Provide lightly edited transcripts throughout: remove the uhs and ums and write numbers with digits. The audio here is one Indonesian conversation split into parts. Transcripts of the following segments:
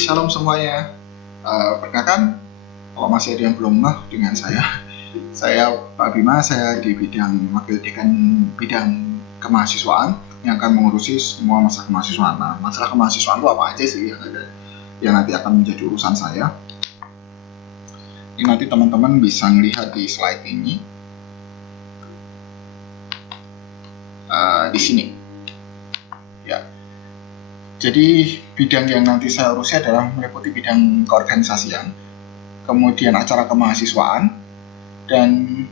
Shalom semuanya. Perkenalkan, kalau masih ada yang belum ngeh dengan saya Pak Bima, saya di bidang wakil dekan bidang kemahasiswaan yang akan mengurusi semua masalah kemahasiswaan. Nah, masalah kemahasiswaan itu apa aja sih yang nanti akan menjadi urusan saya. Ini nanti teman-teman bisa melihat di slide ini, di sini. Ya. Jadi bidang yang nanti saya urusi adalah meliputi bidang keorganisasian, kemudian acara kemahasiswaan, dan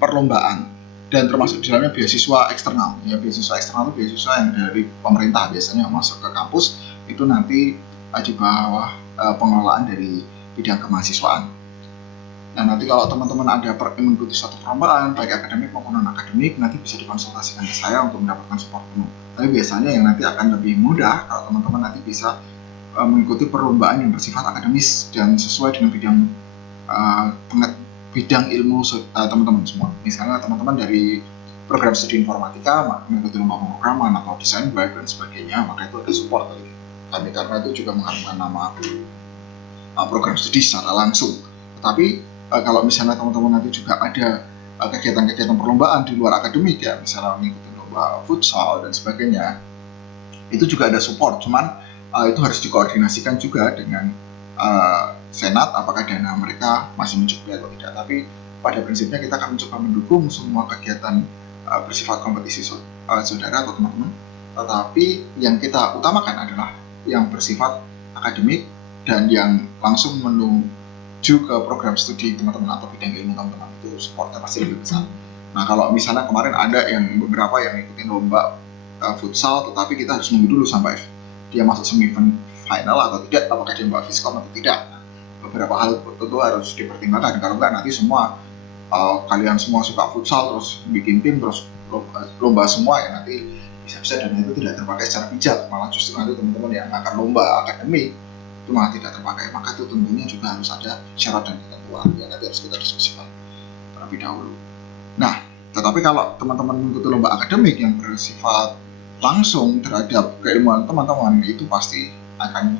perlombaan, dan termasuk di dalamnya beasiswa eksternal. Ya, beasiswa eksternal itu beasiswa yang dari pemerintah biasanya masuk ke kampus, itu nanti di bawah pengelolaan dari bidang kemahasiswaan. Nah, nanti kalau teman-teman ada mengikuti suatu perlombaan, baik akademik maupun non-akademik, nanti bisa dikonsultasikan ke saya untuk mendapatkan support penuh. Tapi biasanya yang nanti akan lebih mudah kalau teman-teman nanti bisa mengikuti perlombaan yang bersifat akademis dan sesuai dengan bidang ilmu teman-teman semua. Misalnya teman-teman dari program studi informatika mengikuti lomba pemrograman atau desain web dan sebagainya, maka itu ada support dari kami karena itu juga mengharumkan nama program studi secara langsung. Tetapi kalau misalnya teman-teman nanti juga ada kegiatan-kegiatan perlombaan di luar akademik, ya misalnya mengikuti lomba futsal dan sebagainya, itu juga ada support. Cuman itu harus dikoordinasikan juga dengan senat, apakah dana mereka masih mencukupi atau tidak. Tapi pada prinsipnya kita akan mencoba mendukung semua kegiatan bersifat kompetisi saudara atau teman-teman. Tetapi yang kita utamakan adalah yang bersifat akademik dan yang langsung menuju ke program studi teman-teman atau bidang ilmu teman-teman, itu supportnya pasti lebih besar. Nah, kalau misalnya kemarin ada beberapa yang ikutin lomba futsal, tetapi kita harus nunggu dulu sampai dia masuk semifinal atau tidak, apakah dia mbak Viscom atau tidak. Nah, beberapa hal tentu harus dipertimbangkan, kalau enggak nanti semua kalian semua suka futsal terus bikin tim terus lomba semua, ya nanti bisa-bisa dana itu tidak terpakai secara bijak, malah justru nanti teman-teman yang akan lomba akademik itu malah tidak terpakai. Maka itu tentunya juga harus ada syarat dan ketentuan yang nanti harus kita diskusikan terlebih dahulu. Nah, tetapi kalau teman-teman mengikuti lomba akademik yang bersifat langsung terhadap keilmuan teman-teman, itu pasti akan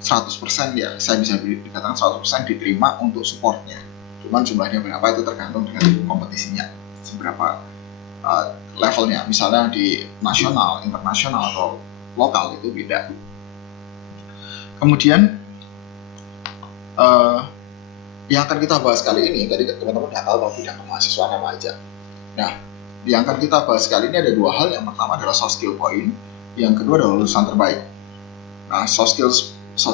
100%, ya saya bisa dikatakan 100% diterima untuk supportnya. Cuman jumlahnya berapa itu tergantung dengan kompetisinya seberapa levelnya. Misalnya di nasional, internasional atau lokal itu beda. Kemudian yang akan kita bahas kali ini, tadi teman-teman udah tahu bidang kemahasiswaan apa aja. Nah, yang akan kita bahas kali ini ada dua hal. Yang pertama adalah soft skill point, yang kedua adalah lulusan terbaik. Nah, soft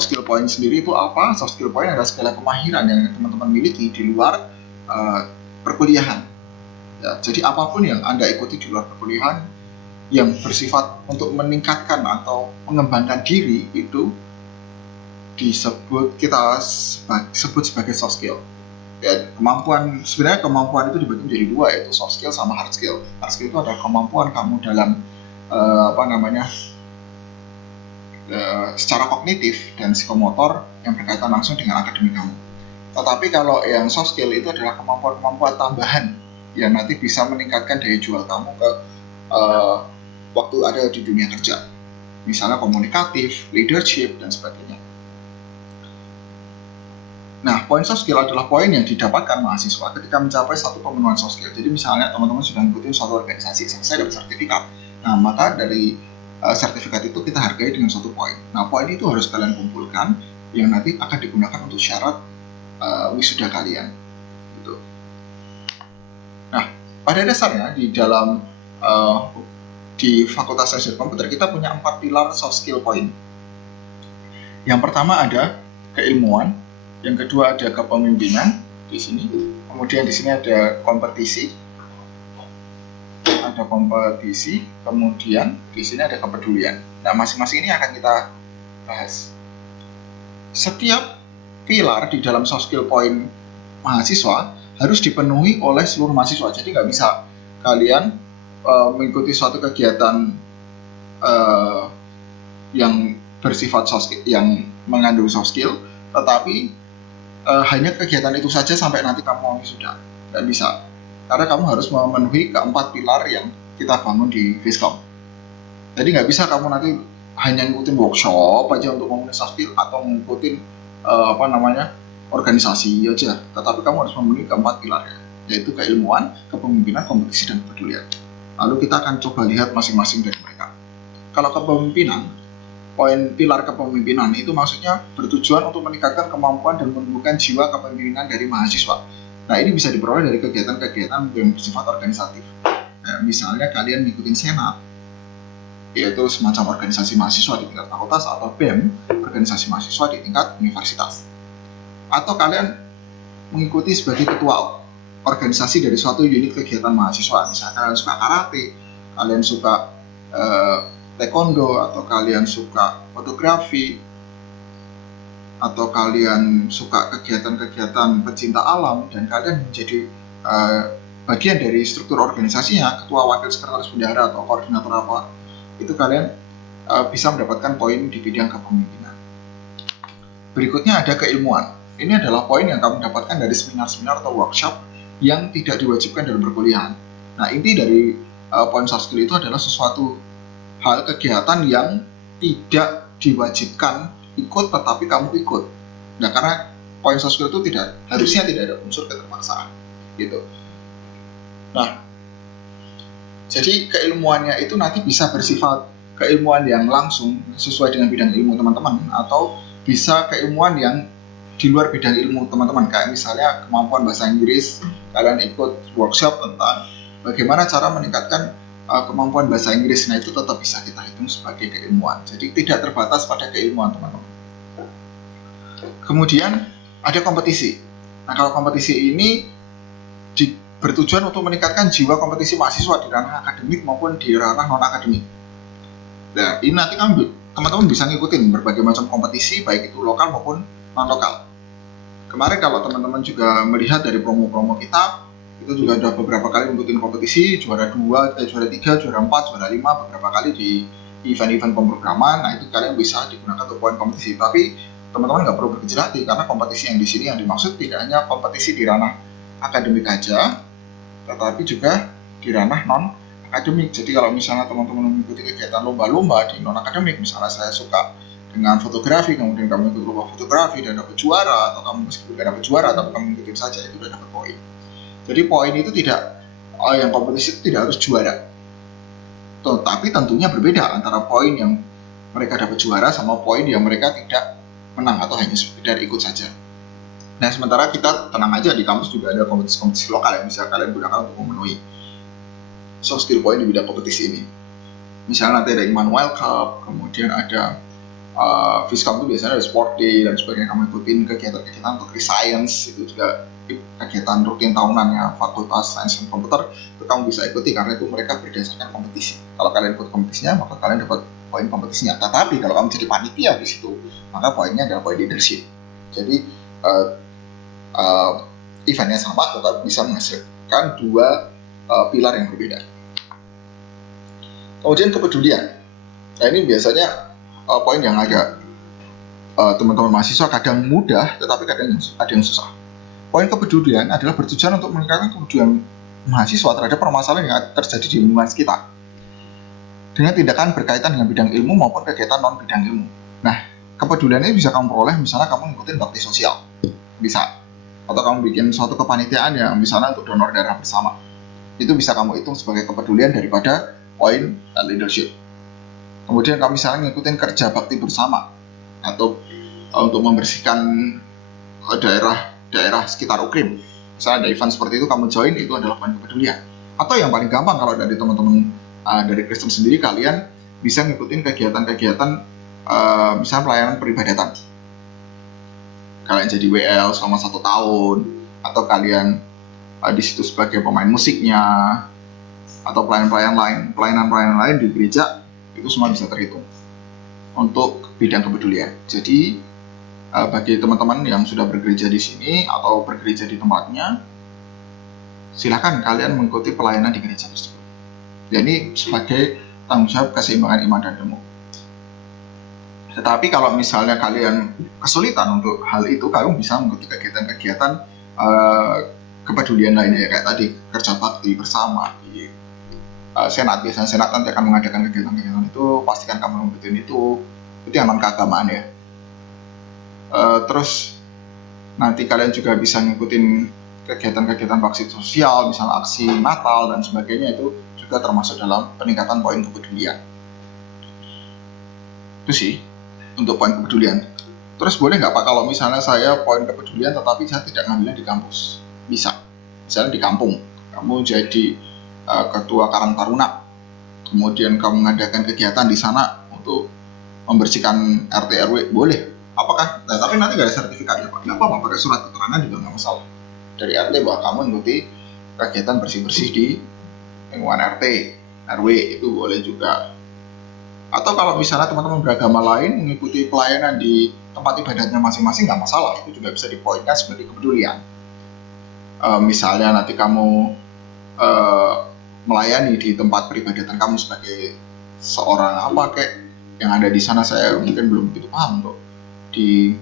skill point sendiri itu apa? Soft skill point adalah segala kemahiran yang teman-teman miliki di luar perkuliahan. Ya, jadi apapun yang Anda ikuti di luar perkuliahan yang bersifat untuk meningkatkan atau mengembangkan diri, itu kita sebut sebagai soft skill. Ya, sebenarnya kemampuan itu dibagi menjadi dua, yaitu soft skill sama hard skill. Hard skill itu adalah kemampuan kamu dalam secara kognitif dan psikomotor yang berkaitan langsung dengan akademik kamu. Tetapi kalau yang soft skill itu adalah kemampuan-kemampuan tambahan yang nanti bisa meningkatkan daya jual kamu ke waktu ada di dunia kerja. Misalnya komunikatif, leadership, dan sebagainya. Nah, poin soft skill adalah poin yang didapatkan mahasiswa ketika mencapai satu pemenuhan soft skill. Jadi misalnya teman-teman sudah mengikuti suatu organisasi, selesai dapat sertifikat. Nah, maka dari sertifikat itu kita hargai dengan suatu poin. Nah, poin itu harus kalian kumpulkan yang nanti akan digunakan untuk syarat wisuda kalian. Gitu. Nah, pada dasarnya di dalam di Fakultas Sains dan Komputer kita punya 4 pilar soft skill point. Yang pertama ada keilmuan, yang kedua ada kepemimpinan di sini, kemudian di sini ada kompetisi, kemudian di sini ada kepedulian. Nah, masing-masing ini akan kita bahas. Setiap pilar di dalam soft skill point mahasiswa harus dipenuhi oleh seluruh mahasiswa. Jadi nggak bisa kalian mengikuti suatu kegiatan yang bersifat soft skill, yang mengandung soft skill, tetapi hanya kegiatan itu saja sampai nanti kamu wisuda. Nggak bisa, karena kamu harus memenuhi keempat pilar yang kita bangun di Viscom. Jadi nggak bisa kamu nanti hanya ngikutin workshop aja untuk memenuhi soft skill atau ngikutin organisasi aja, tetapi kamu harus memenuhi keempat pilar ya, yaitu keilmuan, kepemimpinan, kompetisi, dan kepedulian. Lalu kita akan coba lihat masing-masing dari mereka. Kalau kepemimpinan, poin pilar kepemimpinan itu maksudnya bertujuan untuk meningkatkan kemampuan dan menumbuhkan jiwa kepemimpinan dari mahasiswa. Nah, ini bisa diperoleh dari kegiatan-kegiatan yang bersifat organisatif. Nah, misalnya kalian ngikutin senat, yaitu semacam organisasi mahasiswa di tingkat fakultas, atau BEM, organisasi mahasiswa di tingkat universitas. Atau kalian mengikuti sebagai ketua organisasi dari suatu unit kegiatan mahasiswa. Misalnya kalian suka karate, kalian suka taekwondo, atau kalian suka fotografi, atau kalian suka kegiatan-kegiatan pecinta alam, dan kalian menjadi bagian dari struktur organisasinya, ketua, wakil, sekretaris bendahara, atau koordinator apa, itu kalian bisa mendapatkan poin di bidang kepemimpinan. Berikutnya ada keilmuan. Ini adalah poin yang kamu dapatkan dari seminar-seminar atau workshop yang tidak diwajibkan dalam perkuliahan. Nah, inti dari poin soft skill itu adalah sesuatu hal kegiatan yang tidak diwajibkan ikut tetapi kamu ikut. Nah, karena poin soft skill itu harusnya tidak ada unsur keterpaksaan gitu. Nah, jadi keilmuannya itu nanti bisa bersifat keilmuan yang langsung sesuai dengan bidang ilmu teman-teman, atau bisa keilmuan yang di luar bidang ilmu teman-teman, kayak misalnya kemampuan bahasa Inggris, kalian ikut workshop tentang bagaimana cara meningkatkan kemampuan bahasa Inggris. Nah, itu tetap bisa kita hitung sebagai keilmuan, jadi tidak terbatas pada keilmuan teman-teman. Kemudian ada kompetisi. Nah, kalau kompetisi ini bertujuan untuk meningkatkan jiwa kompetisi mahasiswa di ranah akademik maupun di ranah non-akademik. Nah, ini nanti teman-teman bisa ngikutin berbagai macam kompetisi, baik itu lokal maupun non-lokal. Kemarin kalau teman-teman juga melihat dari promo-promo kita, itu juga ada beberapa kali ngikutin kompetisi, juara 2, juara 3, juara 4, juara 5, beberapa kali di event-event pemrograman. Nah, itu kalian bisa digunakan untuk poin kompetisi. Tapi teman-teman nggak perlu berkecil hati, karena kompetisi yang di sini yang dimaksud tidak hanya kompetisi di ranah akademik aja, tetapi juga di ranah non-akademik. Jadi kalau misalnya teman-teman mengikuti kegiatan lomba-lomba di non-akademik, misalnya saya suka dengan fotografi, kemudian kamu ikut lomba fotografi dan dapat juara, atau kamu meskipun tidak dapat juara tapi kamu ikutin saja, itu sudah dapat poin. Jadi poin itu yang kompetisi itu tidak harus juara, tapi tentunya berbeda antara poin yang mereka dapat juara sama poin yang mereka tidak menang atau hanya sekedar ikut saja. Nah, sementara kita tenang aja, di kampus juga ada kompetisi-kompetisi lokal yang bisa kalian gunakan untuk memenuhi soft skill point di bidang kompetisi ini. Misalnya nanti ada Immanuel Cup, kemudian ada Fiscom itu biasanya ada Sport Day dan sebagainya. Kamu ikutin kegiatan-kegiatan untuk science, itu juga kegiatan rutin tahunannya Fakultas Sains dan Komputer, itu kamu bisa ikuti karena itu mereka berdasarkan kompetisi. Kalau kalian ikut kompetisinya, maka kalian dapat poin kompetisinya. Tetapi kalau kamu jadi panitia di situ, maka poinnya adalah poin leadership. Jadi eventnya sama, tetapi bisa menghasilkan dua pilar yang berbeda. Kemudian kepedulian. Nah, ini biasanya poin yang agak teman-teman mahasiswa kadang mudah, tetapi kadang ada yang susah. Poin kepedulian adalah bertujuan untuk meningkatkan kepedulian mahasiswa terhadap permasalahan yang terjadi di lingkungan sekitar dengan tindakan berkaitan dengan bidang ilmu maupun kegiatan non bidang ilmu. Nah, kepedulian ini bisa kamu peroleh misalnya kamu ngikutin bakti sosial, bisa, atau kamu bikin suatu kepanitiaan yang misalnya untuk donor darah bersama. Itu bisa kamu hitung sebagai kepedulian daripada poin leadership. Kemudian kamu misalnya ngikutin kerja bakti bersama, atau untuk membersihkan daerah sekitar UKRIM. Misalnya ada event seperti itu, kamu join, itu adalah poin kepedulian. Atau yang paling gampang kalau dari teman-teman dari Kristen sendiri, kalian bisa ngikutin kegiatan-kegiatan misalnya pelayanan peribadatan. Kalian jadi WL selama 1 tahun, atau kalian di situ sebagai pemain musiknya, atau pelayanan lain di gereja, itu semua bisa terhitung untuk bidang kepedulian. Jadi bagi teman-teman yang sudah bergereja di sini atau bergereja di tempatnya, silakan kalian mengikuti pelayanan di gereja tersebut. Jadi sebagai tanggung jawab keseimbangan iman dan ilmu. Tetapi kalau misalnya kalian kesulitan untuk hal itu, kalian bisa mengikuti kegiatan-kegiatan kepedulian lainnya, kayak tadi kerja bakti bersama di senat. Biasanya senat nanti akan mengadakan kegiatan-kegiatan itu, pastikan kamu ngikutin itu yang non keagamaan ya. Terus nanti kalian juga bisa ngikutin kegiatan-kegiatan bakti sosial, misalnya aksi Natal dan sebagainya, itu juga termasuk dalam peningkatan poin kepedulian. Itu sih untuk poin kepedulian. Terus boleh nggak Pak kalau misalnya saya poin kepedulian tetapi saya tidak ngambilnya di kampus? Bisa. Misalnya di kampung, kamu jadi ketua Karang Taruna, kemudian kamu mengadakan kegiatan di sana untuk membersihkan RT RW, boleh. Apakah? Nah, tapi nanti nggak ada sertifikatnya Pak. Nggak apa-apa, pakai surat keterangan juga nggak masalah. Dari RT bahwa kamu mengikuti kegiatan bersih-bersih di lingkungan RT RW, itu boleh juga. Atau kalau misalnya teman-teman beragama lain mengikuti pelayanan di tempat ibadahnya masing-masing, nggak masalah, itu juga bisa dipoinkan sebagai kepedulian. Misalnya nanti kamu melayani di tempat peribadatan kamu sebagai seorang apa kayak yang ada di sana, saya mungkin belum begitu paham tuh di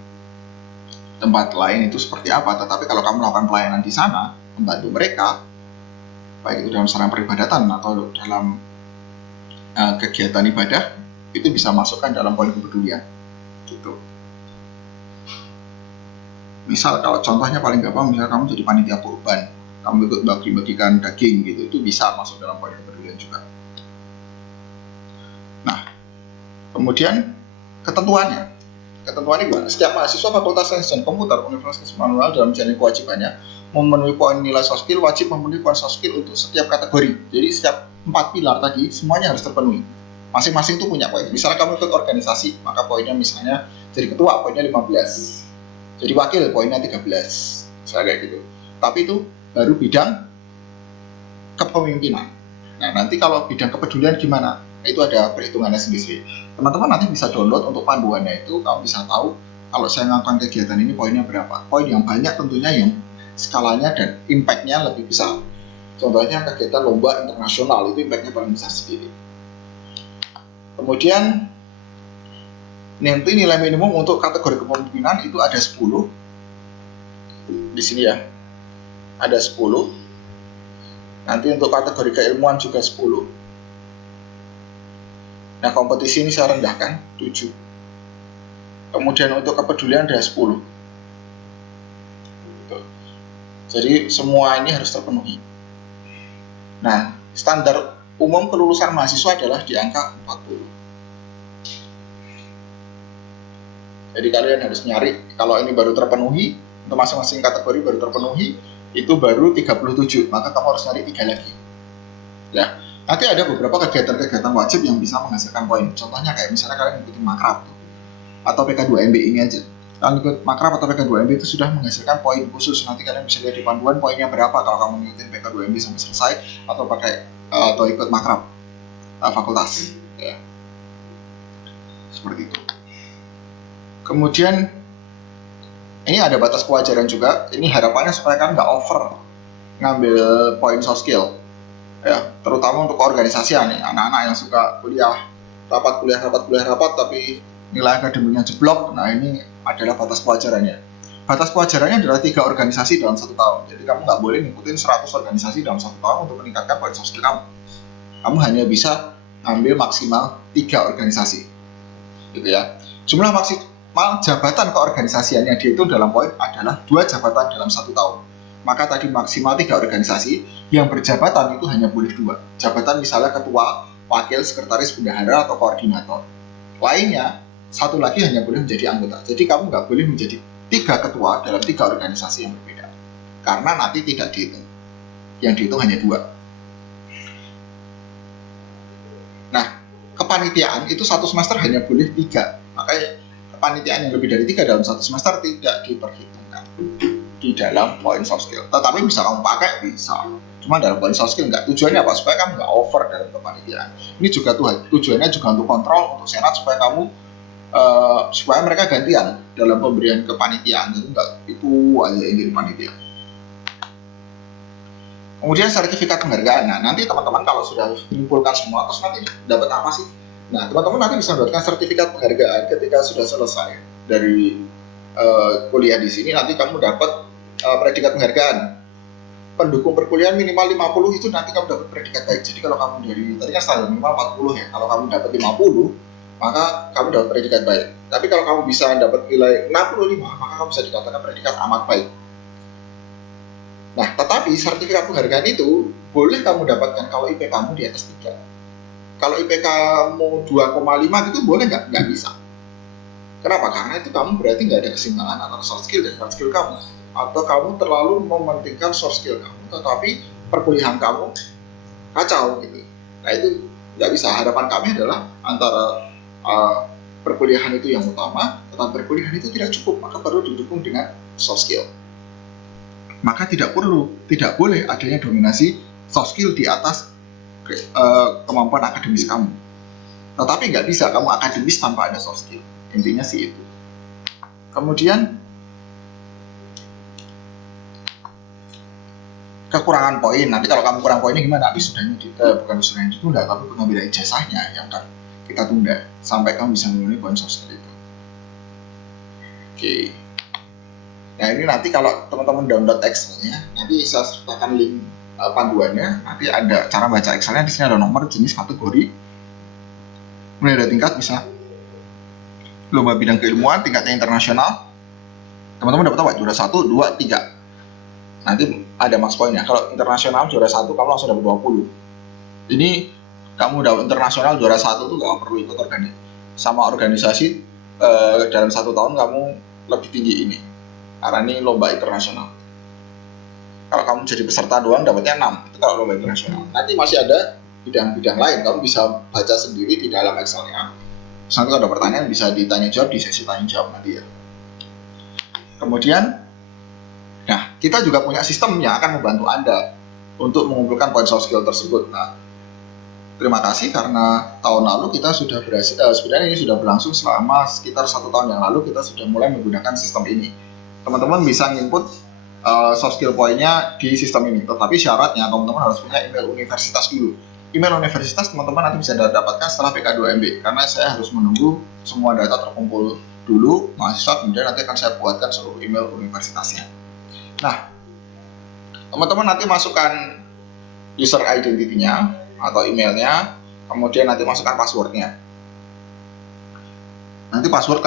tempat lain itu seperti apa, tetapi kalau kamu melakukan pelayanan di sana, membantu mereka, baik itu dalam sarana peribadatan atau dalam kegiatan ibadah, itu bisa masukkan dalam poin kepedulian gitu. Misal kalau contohnya paling gampang, misalnya kamu jadi panitia kurban, kamu ikut bagi-bagikan daging gitu, itu bisa masuk dalam poin kepedulian juga. Nah, kemudian ketentuannya gimana? Setiap mahasiswa Fakultas Sains dan Komputer Universitas Manual dalam menjalani kewajibannya memenuhi poin nilai soft skill, wajib memenuhi poin soft skill untuk setiap kategori. Jadi setiap 4 pilar tadi semuanya harus terpenuhi. Masing-masing itu punya poin. Misalnya kamu ikut organisasi, maka poinnya misalnya jadi ketua poinnya 15. Jadi wakil poinnya 13. Misalnya kayak gitu. Tapi itu baru bidang kepemimpinan. Nah, nanti kalau bidang kepedulian gimana? Itu ada perhitungannya sendiri. Teman-teman nanti bisa download untuk panduannya itu, kamu bisa tahu kalau saya melakukan kegiatan ini poinnya berapa. Poin yang banyak tentunya yang skalanya dan impact-nya lebih besar. Contohnya kegiatan lomba internasional, itu impact-nya paling besar sendiri. Kemudian nanti nilai minimum untuk kategori kepemimpinan itu ada 10. Di sini ya, ada 10. Nanti untuk kategori keilmuan juga 10. Nah, kompetisi ini saya rendahkan 7. Kemudian untuk kepedulian ada 10. Jadi semua ini harus terpenuhi. Nah, standar umum kelulusan mahasiswa adalah di angka 40. Jadi kalian harus nyari, kalau ini baru terpenuhi, untuk masing-masing kategori baru terpenuhi, itu baru 37, maka kamu harus nyari 3 lagi. Ya, nanti ada beberapa kegiatan-kegiatan wajib yang bisa menghasilkan poin. Contohnya kayak misalnya kalian ikutin makrab atau PK2MB ini aja. Kalian ikut makrab atau PK2MB itu sudah menghasilkan poin khusus. Nanti kalian bisa lihat di panduan poinnya berapa kalau kamu ngikutin PK2MB sampai selesai atau pakai atau ikut makrab fakultas. Ya. Seperti itu. Kemudian ini ada batas kewajaran juga. Ini harapannya supaya kalian nggak over ngambil poin soft skill. Ya, terutama untuk organisasi nih, anak-anak yang suka kuliah rapat tapi nilai akademiknya jeblok. Nah, ini adalah batas kewajarannya. Batas kewajarannya adalah 3 organisasi dalam 1 tahun. Jadi kamu nggak boleh ngikutin 100 organisasi dalam 1 tahun untuk meningkatkan poin soft skill kamu. Kamu hanya bisa ambil maksimal 3 organisasi, gitu ya. Jumlah maksimal jabatan keorganisasian yang dihitung dalam poin adalah 2 jabatan dalam 1 tahun. Maka tadi maksimal 3 organisasi yang berjabatan itu hanya boleh 2 jabatan, misalnya ketua, wakil, sekretaris, bendahara, atau koordinator. Lainnya 1 lagi hanya boleh menjadi anggota. Jadi kamu nggak boleh menjadi 3 ketua dalam 3 organisasi yang berbeda, karena nanti tidak dihitung. Yang dihitung hanya 2. Nah, kepanitiaan itu 1 semester hanya boleh 3. Makanya kepanitiaan yang lebih dari 3 dalam 1 semester tidak diperhitungkan di dalam poin soft skill. Tetapi bisa kamu pakai, bisa. Cuma dalam poin soft skill enggak. Tujuannya apa? Supaya kamu nggak over dalam kepanitiaan. Ini juga tujuannya juga untuk kontrol, untuk senat, supaya kamu supaya mereka gantian dalam pemberian kepanitiaan. Jadi enggak itu aja yang jadi panitia. Kemudian sertifikat penghargaan. Nah, nanti teman-teman kalau sudah mengumpulkan semua, terus nanti dapat apa sih? Nah, teman-teman nanti bisa mendapatkan sertifikat penghargaan ketika sudah selesai dari kuliah di sini. Nanti kamu dapat predikat penghargaan. pendukung perkuliahan minimal 50 itu nanti kamu dapat predikat baik. Jadi kalau kamu dari tadi kan standar minimal 40 ya, kalau kamu dapat 50 maka kamu dapat predikat baik. Tapi kalau kamu bisa dapat nilai 65 maka kamu bisa dikatakan predikat amat baik. Nah, tetapi sertifikat penghargaan itu boleh kamu dapatkan kalau IP kamu di atas 3. Kalau IP kamu 2,5 itu boleh nggak? Nggak bisa. Kenapa? Karena itu kamu berarti nggak ada keseimbangan antara soft skill dan hard skill kamu. Atau kamu terlalu mementingkan soft skill kamu, tetapi perkuliahan kamu kacau gitu. Nah itu nggak bisa. Harapan kami adalah antara perkuliahan itu yang utama, tetapi perkuliahan itu tidak cukup, maka perlu didukung dengan soft skill. Maka tidak boleh adanya dominasi soft skill di atas kemampuan akademis kamu. Tetapi nggak bisa kamu akademis tanpa ada soft skill. Intinya sih itu. Kemudian kekurangan poin. Nanti kalau kamu kurang poinnya gimana? Wisudanya bukan wisudanya ditunda, tapi pengambilan ijazahnya yang akan kita tunda sampai kamu bisa memenuhi poin soft skill itu. Oke. Nah ini nanti kalau teman-teman download Excelnya, nanti saya sertakan link panduannya. Nanti ada cara baca Excelnya. Di sini ada nomor, jenis, kategori. Kemudian ada tingkat, bisa lomba bidang keilmuan, tingkatnya internasional. Teman-teman dapat apa? Juara 1, 2, 3. Nanti ada max poinnya. Kalau internasional juara 1 kamu langsung dapat 20. Ini kamu udah internasional juara 1 tuh gak perlu ikut organisasi dalam 1 tahun kamu lebih tinggi ini. Karena ini lomba internasional. Kalau kamu jadi peserta doang dapatnya 6. Itu kalau lomba internasional. Nanti masih ada bidang-bidang lain, kamu bisa baca sendiri di dalam Excelnya. Terus nanti kalau ada pertanyaan bisa ditanya jawab di sesi tanya jawab nanti ya. Kemudian nah, kita juga punya sistem yang akan membantu Anda untuk mengumpulkan poin soft skill tersebut. Nah, terima kasih karena tahun lalu kita sudah berhasil, sebenarnya ini sudah berlangsung selama sekitar 1 tahun yang lalu kita sudah mulai menggunakan sistem ini. Teman-teman bisa input soft skill poinnya di sistem ini, tetapi syaratnya teman-teman harus punya email universitas dulu. Email universitas teman-teman nanti bisa dapatkan setelah PK2MB, karena saya harus menunggu semua data terkumpul dulu mahasiswa, kemudian nanti akan saya buatkan seluruh email universitasnya. Nah, teman-teman nanti masukkan user identity-nya atau emailnya, kemudian nanti masukkan passwordnya. Nanti password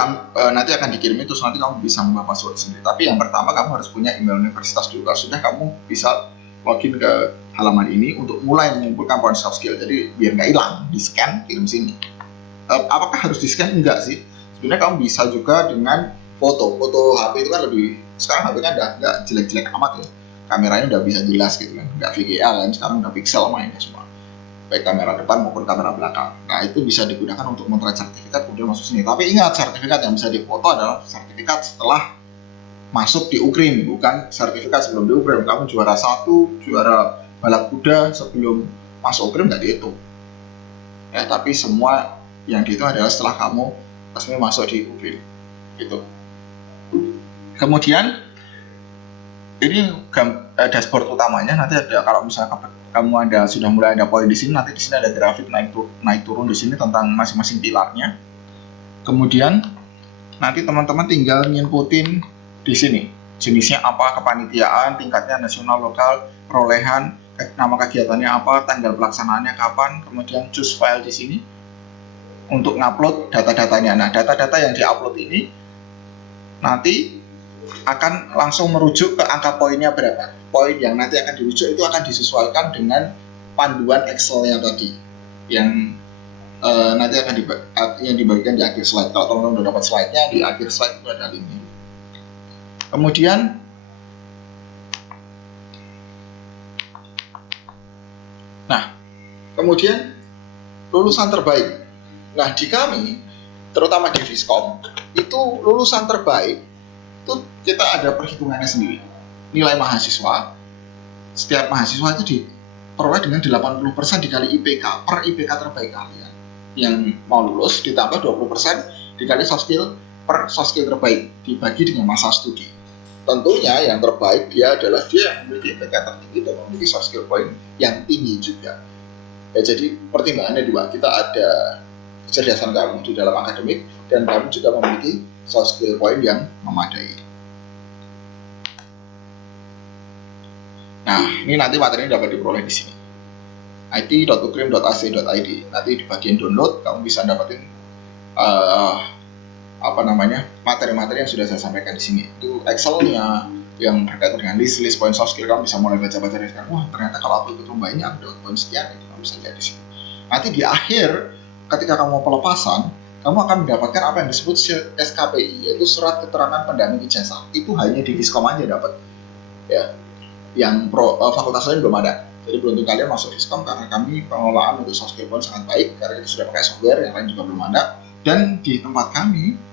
nanti akan dikirim, terus nanti kamu bisa mengubah password sendiri. Tapi yang pertama kamu harus punya email universitas dulu. Sudah kamu bisa login ke halaman ini untuk mulai mengumpulkan poin soft skill. Jadi biar nggak hilang, di scan, kirim sini. Apakah harus di scan? Enggak sih. Sebenarnya kamu bisa juga dengan foto HP itu kan lebih, sekarang HP kan nggak jelek-jelek amat ya, kameranya udah bisa jelas gitu kan, nggak VGA kan, sekarang udah pixel mainnya semua, baik kamera depan maupun kamera belakang. Nah itu bisa digunakan untuk memotret sertifikat kemudian masuk sini. Tapi ingat, sertifikat yang bisa difoto adalah sertifikat setelah masuk di UKRIM, bukan sertifikat sebelum di UKRIM. Kamu juara 1, juara balap kuda sebelum masuk UKRIM nggak dihitung ya, tapi semua yang dihitung adalah setelah kamu resmi masuk di UKRIM gitu. Kemudian ini dashboard utamanya. Nanti ada, kalau misalnya kamu sudah mulai ada poin di sini, nanti di sini ada grafik naik turun di sini tentang masing-masing pilarnya. Kemudian nanti teman-teman tinggal nginputin di sini jenisnya apa, kepanitiaan, tingkatnya nasional, lokal, perolehan, nama kegiatannya apa, tanggal pelaksanaannya kapan, kemudian choose file di sini untuk ngupload data-datanya. Nah, data-data yang diupload ini nanti akan langsung merujuk ke angka poinnya berapa. Poin yang nanti akan dirujuk itu akan disesuaikan dengan panduan Excel yang tadi, yang nanti akan dibagikan di akhir slide. Kalau teman-teman sudah dapat slide-nya, di akhir slide itu ada linknya. Kemudian kemudian lulusan terbaik. Nah, di kami, terutama di Viskom, itu lulusan terbaik itu kita ada perhitungannya sendiri. Nilai mahasiswa, setiap mahasiswa itu diperoleh dengan 80% dikali IPK per IPK terbaik kalian. Yang mau lulus ditambah 20% dikali soft skill per soft skill terbaik, dibagi dengan masa studi. Tentunya yang terbaik dia adalah dia yang memiliki IPK tertinggi dan memiliki soft skill point yang tinggi juga. Ya, jadi pertimbangannya dua, kita ada kecerdasan kamu di dalam akademik dan kamu juga memiliki soft skill point yang memadai. Nah, ini nanti materinya dapat diperoleh di sini. it.ukrim.ac.id. Nanti di bagian download kamu bisa dapetin materi-materi yang sudah saya sampaikan di sini. Itu Excel-nya yang berkaitan dengan list point soft skill, kamu bisa mulai baca-baca dari sekarang. Wah, ternyata kalau aku ikut lomba ini aku dapat poin sekian, itu kamu bisa lihat di sini. Nanti di akhir ketika kamu mau pelepasan, kamu akan mendapatkan apa yang disebut SKPI, yaitu surat keterangan pendamping ijazah. Itu hanya di Viskom aja dapat, ya. Yang fakultas lain belum ada. Jadi beruntung kalian masuk Viskom, karena kami pengelolaan untuk soft skill point sangat baik, karena kita sudah pakai software, yang lain juga belum ada. Dan di tempat kami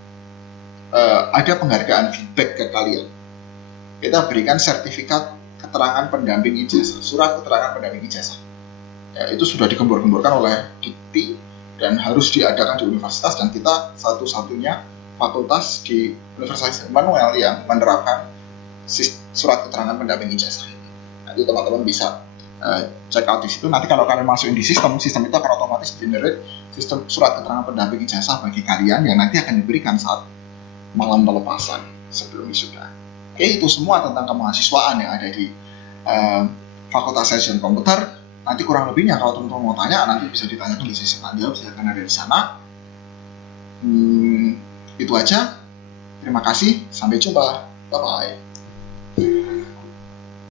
ada penghargaan feedback ke kalian. Kita berikan sertifikat keterangan pendamping ijazah, surat keterangan pendamping ijazah. Ya, itu sudah digembor-gemborkan oleh Dikti dan harus diadakan di universitas, dan kita satu-satunya fakultas di Universitas Immanuel yang menerapkan surat keterangan pendamping ijazah ini. Nanti teman-teman bisa check out di situ. Nanti kalau kalian masukin di sistem itu akan otomatis generate sistem surat keterangan pendamping ijazah bagi kalian yang nanti akan diberikan saat malam pelepasan sebelum wisuda. Oke, itu semua tentang kemahasiswaan yang ada di Fakultas Sains dan Komputer. Nanti kurang lebihnya kalau teman-teman mau tanya, nanti bisa ditanyakan di sesi tanya jawab, saya akan ada di sana. Itu aja. Terima kasih, sampai jumpa. Bye-bye.